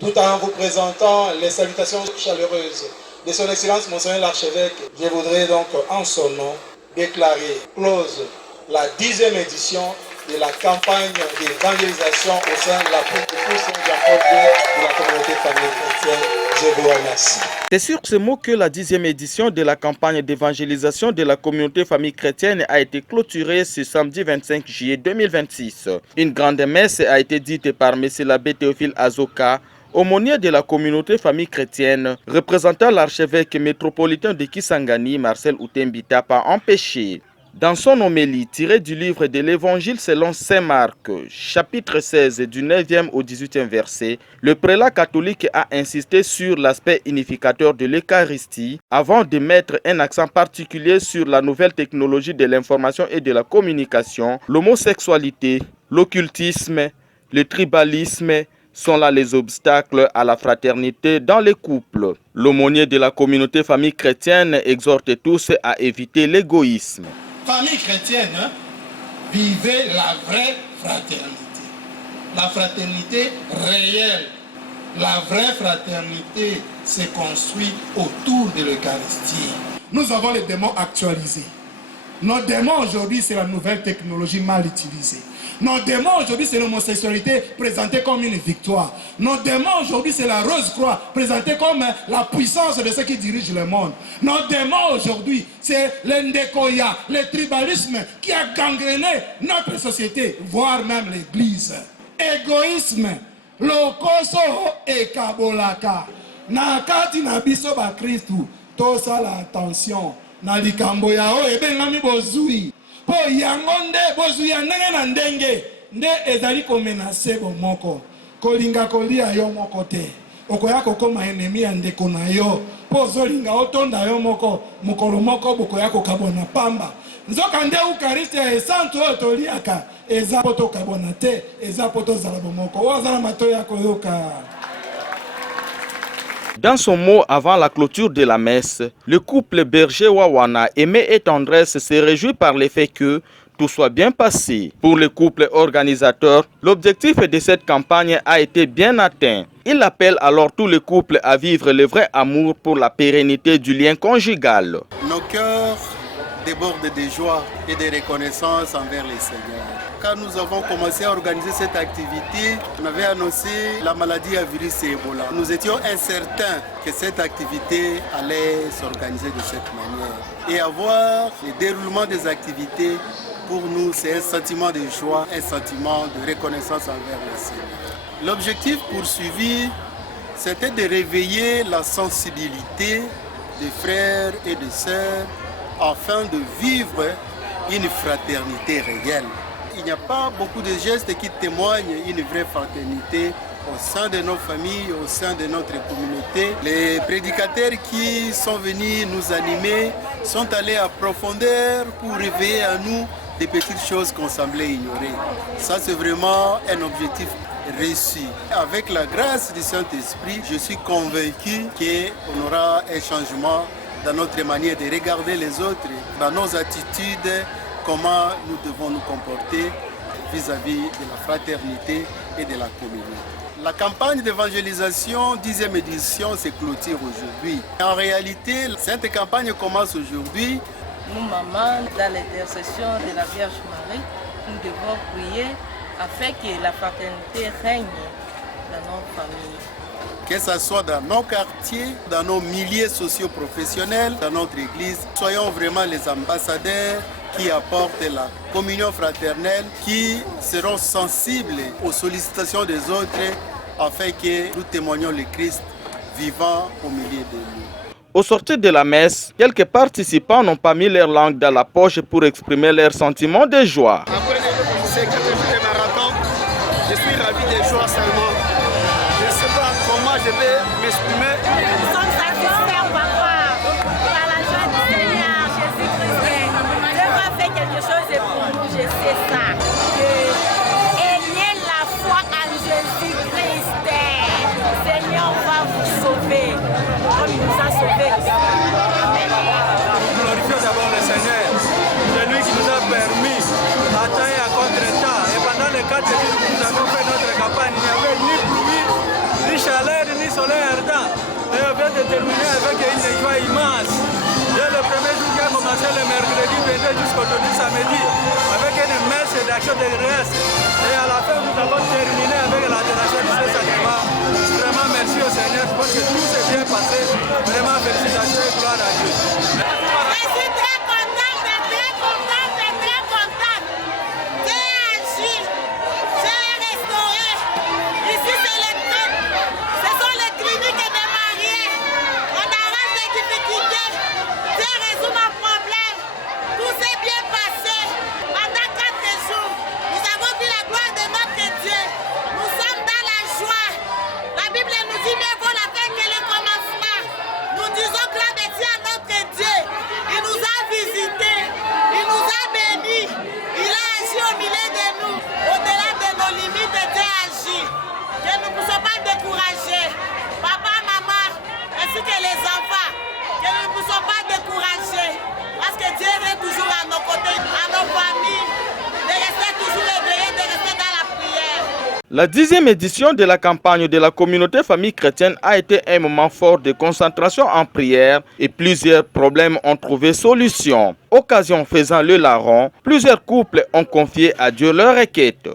tout en vous présentant les salutations chaleureuses de son Excellence Monseigneur l'Archevêque. Je voudrais donc en son nom déclarer close la 10e édition de la campagne d'évangélisation au sein de la Pointe Saint-Jean-Paul II de la communauté famille chrétienne. Je vous remercie. C'est sur ce mot que la 10e édition de la campagne d'évangélisation de la communauté famille chrétienne a été clôturée ce samedi 25 juillet 2026. Une grande messe a été dite par M. l'abbé Théophile Azoka, aumônier de la communauté famille chrétienne, représentant l'archevêque métropolitain de Kisangani, Marcel Outembita, pas empêché. Dans son homélie tirée du livre de l'Évangile selon saint Marc, chapitre 16 du 9e au 18e verset, le prélat catholique a insisté sur l'aspect unificateur de l'Eucharistie avant de mettre un accent particulier sur la nouvelle technologie de l'information et de la communication, l'homosexualité, l'occultisme, le tribalisme, sont là les obstacles à la fraternité dans les couples. L'aumônier de la communauté famille chrétienne exhorte tous à éviter l'égoïsme. Famille chrétienne, vivez la vraie fraternité. La fraternité réelle. La vraie fraternité se construit autour de l'Eucharistie. Nous avons les démons actualisés. Nos démons aujourd'hui, c'est la nouvelle technologie mal utilisée. Nos démons aujourd'hui, c'est l'homosexualité présentée comme une victoire. Nos démons aujourd'hui, c'est la rose croix présentée comme la puissance de ceux qui dirigent le monde. Nos démons aujourd'hui, c'est l'endékoya, le tribalisme qui a gangréné notre société, voire même l'Église. Égoïsme, lokoso et kabolaka. Nakati na biso ba Kristu, tosa la attention. Na likambo yao ebengami bozui. Po yango nde bozwi ya ndenge na ndenge nde ezali komenase bomoko kolinga kolia yo moko te okoya kokoma enemi ya ndeko na yo po ozolinga otonda yo moko mokolo moko bokoya kokabona pamba nzoka nde Eucharistie ya esantu oyo toliaka eza po tokabona te eza po tozala bomoko oyo azala matoyi ya koyoka. Dans son mot avant la clôture de la messe, le couple Berger Wawana, Aimé et Tendresse, se réjouit par le fait que tout soit bien passé. Pour le couple organisateur, l'objectif de cette campagne a été bien atteint. Il appelle alors tous les couples à vivre le vrai amour pour la pérennité du lien conjugal. Nos cœurs débordent de joie et de reconnaissance envers les Seigneurs. Quand nous avons commencé à organiser cette activité, on avait annoncé la maladie à virus et Ebola. Nous étions incertains que cette activité allait s'organiser de cette manière. Et avoir le déroulement des activités, pour nous, c'est un sentiment de joie, un sentiment de reconnaissance envers le Seigneur. L'objectif poursuivi, c'était de réveiller la sensibilité des frères et des sœurs afin de vivre une fraternité réelle. Il n'y a pas beaucoup de gestes qui témoignent une vraie fraternité au sein de nos familles, au sein de notre communauté. Les prédicateurs qui sont venus nous animer sont allés à profondeur pour réveiller à nous des petites choses qu'on semblait ignorer. Ça, c'est vraiment un objectif reçu. Avec la grâce du Saint-Esprit, je suis convaincu qu'on aura un changement dans notre manière de regarder les autres, dans nos attitudes, comment nous devons nous comporter vis-à-vis de la fraternité et de la communion. La campagne d'évangélisation 10e édition se clôture aujourd'hui. En réalité, cette campagne commence aujourd'hui. Nous, mamans, dans l'intercession de la Vierge Marie, nous devons prier afin que la fraternité règne dans nos familles. Que ce soit dans nos quartiers, dans nos milieux socio-professionnels, dans notre église, soyons vraiment les ambassadeurs qui apportent la communion fraternelle, qui seront sensibles aux sollicitations des autres afin que nous témoignions le Christ vivant au milieu de nous. Au sortir de la messe, quelques participants n'ont pas mis leur langue dans la poche pour exprimer leurs sentiments de joie. Après ces 4 jours de marathon, je suis ravi de joie seulement. Je ne sais pas comment je vais m'exprimer. Nous sommes satisfaits, papa, par la joie du Seigneur Jésus-Christ. Dieu va faire quelque chose pour nous, je sais ça. Ayez la foi en Jésus-Christ. Seigneur va vous sauver, comme il nous a sauvés. Glorifions d'abord le Seigneur. C'est lui qui nous a permis d'atteindre à contre-temps. Et pendant les 4 jours que nous avons fait notre campagne, il n'y avait ni pluie, ni chaleur. vient de terminer avec une joie immense. Dès le premier jour qui a commencé le mercredi 22 jusqu'aujourd'hui samedi, avec une messe d'action de grâce. Et à la fin, nous avons terminé avec la donation du Saint-Sacrement. Vraiment merci au Seigneur, je pense que tout s'est bien passé. Vraiment félicitations et gloire à Dieu. Je suis très contente, très contente, très contente. Dieu a agi, Dieu a restauré. Ici, ce sont les cliniques des mariés. On arrête les difficultés. Dieu résout mon problème. Tout s'est bien passé. Pendant 4 jours, nous avons vu la gloire de notre Dieu. Nous sommes dans la joie. La Bible nous dit mieux vaut la fin que le commencement. Nous disons gloire de Dieu à notre Dieu. Il nous a visités, il nous a bénis, il a agi au milieu de nous. Au-delà de nos limites, Dieu agit. Que nous ne puissions pas décourager. Papa, maman, ainsi que les enfants, que nous ne puissions pas décourager. Parce que Dieu est toujours à nos côtés, à nos familles, de rester toujours éveillés, de rester dans la prière. La 10e édition de la campagne de la communauté famille chrétienne a été un moment fort de concentration en prière et plusieurs problèmes ont trouvé solution. Occasion faisant le larron, plusieurs couples ont confié à Dieu leur requête.